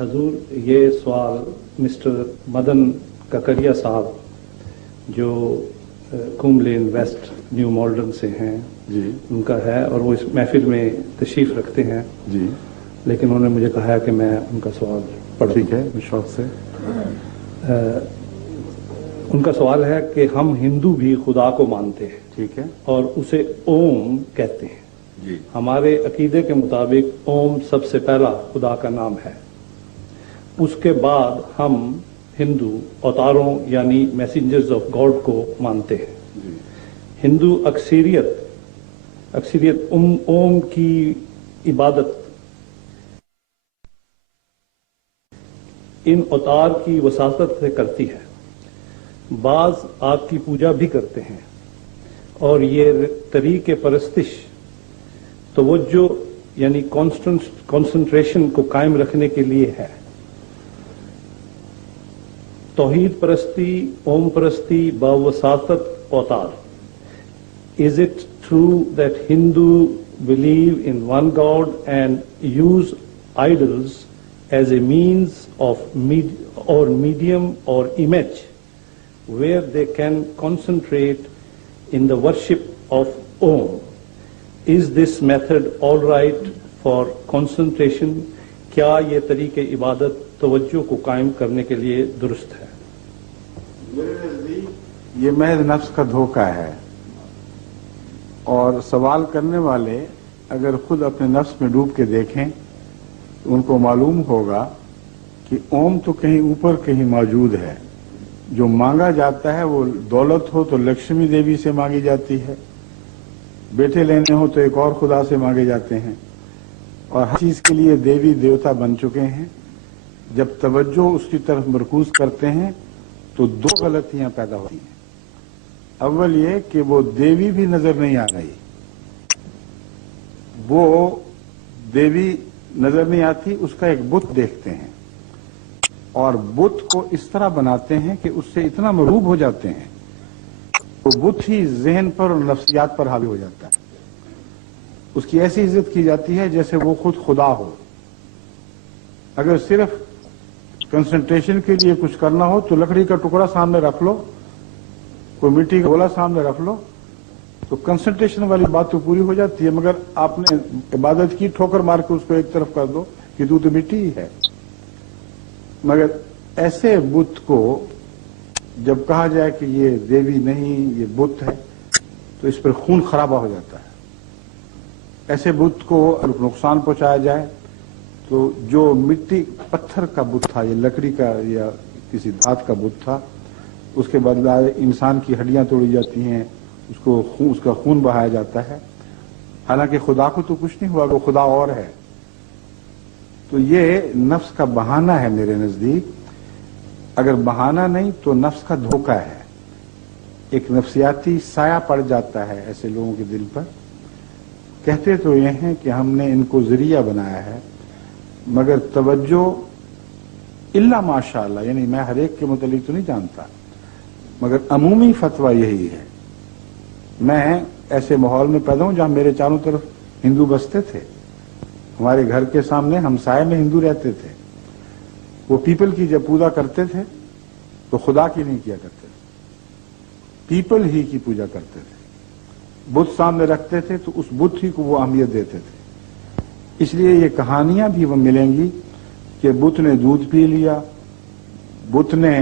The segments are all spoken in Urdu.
حضور یہ سوال مسٹر مدن ککریا صاحب جو کوم لین ویسٹ نیو مالڈن سے ہیں جی ان کا ہے، اور وہ اس محفل میں تشریف رکھتے ہیں، جی لیکن انہوں نے مجھے کہا ہے کہ میں ان کا سوال پڑھ ٹھیک ہے، شوق سے. ان کا سوال ہے کہ ہم ہندو بھی خدا کو مانتے ہیں، ٹھیک ہے اور اسے اوم کہتے ہیں. جی. ہمارے عقیدے کے مطابق اوم سب سے پہلا خدا کا نام ہے. اس کے بعد ہم ہندو اوتاروں یعنی میسنجرز آف گاڈ کو مانتے ہیں. جی. ہندو اکثریت اوم کی عبادت ان اوتار کی وساطت سے کرتی ہے. بعض آگ کی پوجا بھی کرتے ہیں، اور یہ طریق پرستش توجہ یعنی کانسنٹریشن کو قائم رکھنے کے لیے ہے. توحید پرستی، اوم پرستی باوساطت اوتار. Is it true that Hindu believe in one God and use idols as a means of medium or image where they can concentrate in the worship of Om? Is this method all right for concentration? کیا یہ طریق عبادت توجہ کو قائم کرنے کے لیے درست ہے؟ میرے نزدیک یہ محض نفس کا دھوکہ ہے، اور سوال کرنے والے اگر خود اپنے نفس میں ڈوب کے دیکھیں تو ان کو معلوم ہوگا کہ اوم تو کہیں اوپر کہیں موجود ہے. جو مانگا جاتا ہے وہ دولت ہو تو لکشمی دیوی سے مانگی جاتی ہے، بیٹے لینے ہو تو ایک اور خدا سے مانگے جاتے ہیں، اور ہر چیز کے لیے دیوی دیوتا بن چکے ہیں. جب توجہ اس کی طرف مرکوز کرتے ہیں تو دو غلطیاں پیدا ہوتی ہیں. اول یہ کہ وہ دیوی بھی نظر نہیں آ رہی، وہ دیوی نظر نہیں آتی، اس کا ایک بت دیکھتے ہیں، اور بت کو اس طرح بناتے ہیں کہ اس سے اتنا مرعوب ہو جاتے ہیں تو بت ہی ذہن پر اور نفسیات پر حاوی ہو جاتا ہے. اس کی ایسی عزت کی جاتی ہے جیسے وہ خود خدا ہو. اگر صرف کنسنٹریشن کے لیے کچھ کرنا ہو تو لکڑی کا ٹکڑا سامنے رکھ لو، کوئی مٹی کا گولا سامنے رکھ لو، تو کنسنٹریشن والی بات تو پوری ہو جاتی ہے. مگر آپ نے عبادت کی، ٹھوکر مار کے اس کو ایک طرف کر دو کہ تو مٹی ہی ہے. مگر ایسے بت کو جب کہا جائے کہ یہ دیوی نہیں، یہ بت ہے، تو اس پر خون خرابہ ہو جاتا ہے. ایسے بت کو اگر نقصان پہنچایا جائے تو جو مٹی پتھر کا بت تھا یا لکڑی کا یا کسی دھات کا بت تھا، اس کے بدلہ انسان کی ہڈیاں توڑی جاتی ہیں، اس کا خون بہایا جاتا ہے. حالانکہ خدا کو تو کچھ نہیں ہوا، وہ خدا اور ہے. تو یہ نفس کا بہانہ ہے میرے نزدیک. اگر بہانہ نہیں تو نفس کا دھوکہ ہے. ایک نفسیاتی سایہ پڑ جاتا ہے ایسے لوگوں کے دل پر. کہتے تو یہ ہیں کہ ہم نے ان کو ذریعہ بنایا ہے، مگر توجہ الا ماشاء اللہ، یعنی میں ہر ایک کے متعلق تو نہیں جانتا، مگر عمومی فتویٰ یہی ہے. میں ایسے ماحول میں پیدا ہوں جہاں میرے چاروں طرف ہندو بستے تھے. ہمارے گھر کے سامنے ہمسائے میں ہندو رہتے تھے. وہ پیپل کی جب پوجا کرتے تھے تو خدا کی نہیں کیا کرتے تھے، پیپل ہی کی پوجا کرتے تھے. بت سامنے رکھتے تھے تو اس بت ہی کو وہ اہمیت دیتے تھے. اس لیے یہ کہانیاں بھی وہ ملیں گی کہ بت نے دودھ پی لیا، بت نے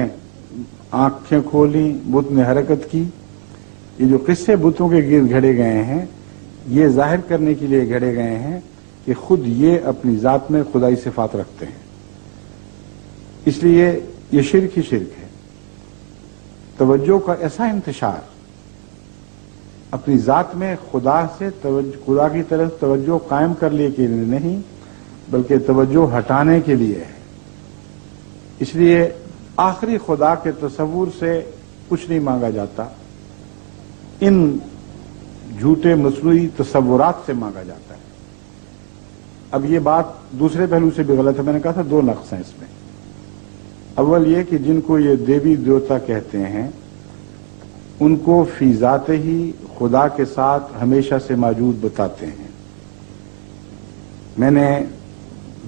آنکھیں کھولی، بت نے حرکت کی. یہ جو قصے بتوں کے گرد گھڑے گئے ہیں، یہ ظاہر کرنے کے لیے گھڑے گئے ہیں کہ خود یہ اپنی ذات میں خدائی صفات رکھتے ہیں. اس لیے یہ شرک ہی شرک ہے. توجہ کا ایسا انتشار اپنی ذات میں خدا کی طرف توجہ قائم کر لیے کے لیے نہیں، بلکہ توجہ ہٹانے کے لیے ہے. اس لیے آخری خدا کے تصور سے کچھ نہیں مانگا جاتا، ان جھوٹے مصنوعی تصورات سے مانگا جاتا ہے. اب یہ بات دوسرے پہلو سے بھی غلط ہے. میں نے کہا تھا دو نقص ہیں اس میں. اول یہ کہ جن کو یہ دیوی دیوتا کہتے ہیں ان کو فی ذات ہی خدا کے ساتھ ہمیشہ سے موجود بتاتے ہیں. میں نے